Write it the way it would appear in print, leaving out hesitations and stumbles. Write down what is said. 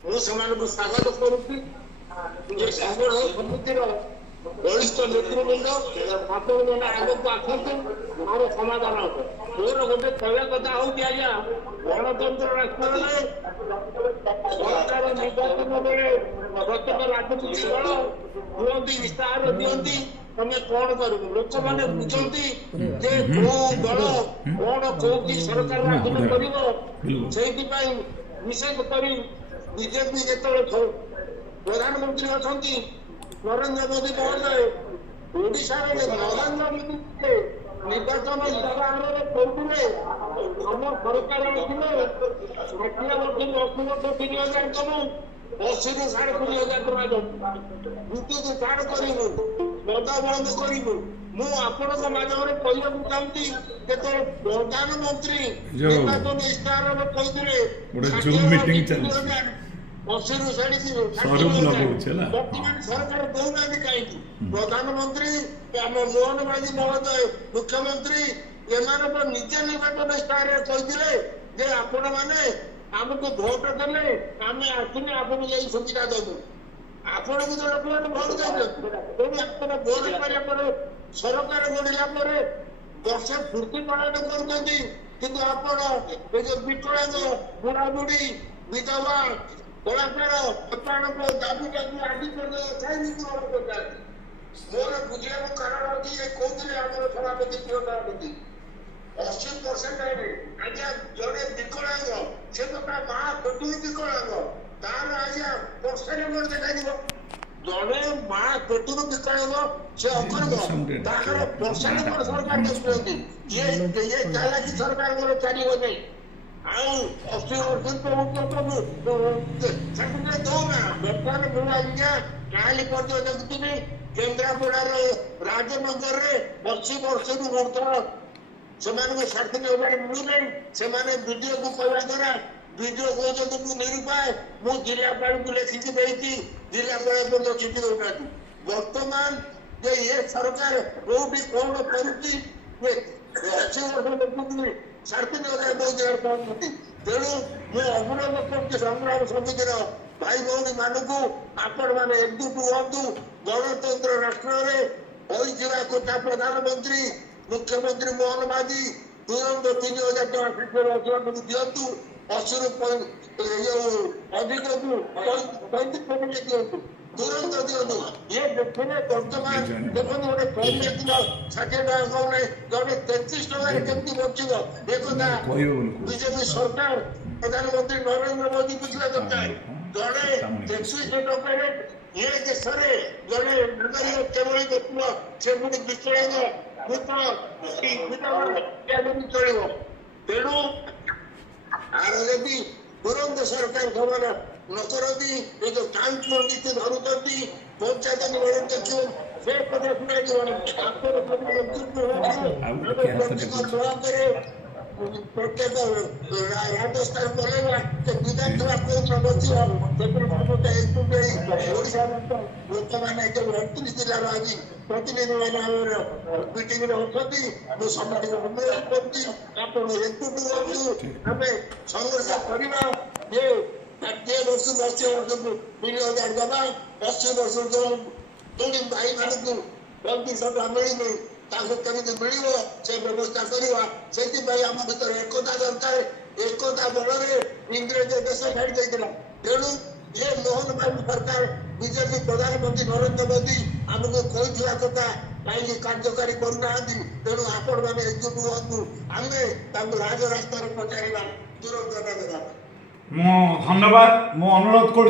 स्वागत करुच्ची समितिर वरिष्ठ नेतृवृंद आपण मैंने आगक आसतु मोर समाधान मोर गोटे कहवा कथा हूँ आज्ञा गणतंत्र राष्ट्र सरकार निर्वाचन बेले प्रत्येक राजनीतिक दल कहती इस्ताहार दिखती तमें कौन कर लोक मैंने बुझती कौ दल कौन कौटी सरकार गठन कर विशेषकर बीजेपी जो प्रधानमंत्री अच्छा नरेंद्र मोदी महोदय ओडिशा नरेंद्र मोदी निर्वाचन व्यवहार करुले आम सरकार षाठिए वर्ष 80 वर्ष 3,000 कम 80 ରୁ 20,000 टका विद्युत छाड़ करू मद बंद करू मु आपण माध्यम कहवाक चाहूँगी जो प्रधानमंत्री निर्वाचन इस्ताहार कहते 80 ରୁ 60 वर्तमान सरकार दौना कहीं प्रधानमंत्री आम मोहन माझी महोदय मुख्यमंत्री एम निजे निर्वाचन इस्ताहार कहते आपण मैंने आमको भोट देले आम आसने आपको यही सुविधा देवु आपण को लोक मैंने भोट देते भोट कर सरकार गढ़ला वर्ष फूर्ति पालन कर विकलांग बुढ़ा बुढ़ी विधवा कलाकार अपाण को दाबी दाबी आदि मोर बुझा कारण अच्छी कहते आम सभापति प्रिय सभापति 80% आज्ञा जड़े विकलांग से तो माँ पेटू विकलांग तार आज्ञा वर्षे मोर देखा जड़े माँ पेटू विकलांग से अकर्म तार वर्षे मोर सरकार देखुंत ये चालाकी सरकार मोर चलो नहीं आउ 80 वर्ष दौना बर्तमान मुझे आज्ञा काली पर्यटन देखुनी केन्द्रापड़ार राजनगर में 80 वर्ष ऊर्ध्व से 60,000 मिलूना से वीडियो को कहवा द्वारा वीडियो कहते मुझे निरूपाए मु जिलापाल को लिखिकी देती जिलापाल चिठी दौना बर्तमान ये सरकार कौटी कौन करुच्ची 80 वर्ष देखुनी 3,500 बहुत तेणु मुझे अनुरोध कर संग्राम समितिर भाई भौणी मानू आपण मैंने एकजुट हूँ गणतंत्र राष्ट्र कथा प्रधानमंत्री मुख्यमंत्री मोहन माझी तुरंत 3,000 टका दिंतु 80 ରୁ अधिक दिंतु तुरंत दिंतु ये देखने बर्तमान देखो गोटे कम देखिए 60 टका कौन जड़े 33 टकर केमती बचब एक बीजेपी सरकार प्रधानमंत्री नरेंद्र मोदी बुझा दरकार जड़े 33 टकर ये देश में जड़े केवल देखुव से पुणी विकलांग चलो तेणु आर यदि तुरंत सरकार खबर न करती ये जो टाइम नीति धरुंच पंचायत निबंधन देखिए से कथा शुणाई प्रत्येक राजस्थान बोलेगा विधानसभा कौन बच्चा लोक मैंने 29 जिलार आज प्रतिनिधि मैंने मीटिंग होती समिति अनुरोध करें संघर्ष करवा ये 60 वर्ष 80 वर्ष 3,000 दबा 80 वर्ष जो पुणी भाई मानू 25 टका मिलनी केमी मिल से व्यवस्था करवा से आम भर एकता दरकार एकता बल इंग्रेज देश छाड़ी देता तेणु ये मोहन बाबू सरकार बीजेपी प्रधानमंत्री नरेंद्र मोदी आमको कही कथा कहीं कार्यकारी करना तेणु आपण मैंने एकजुट हूँ आम राजरास्तार पचार तुरंत देवा धन्यवाद मु अनुरोध कर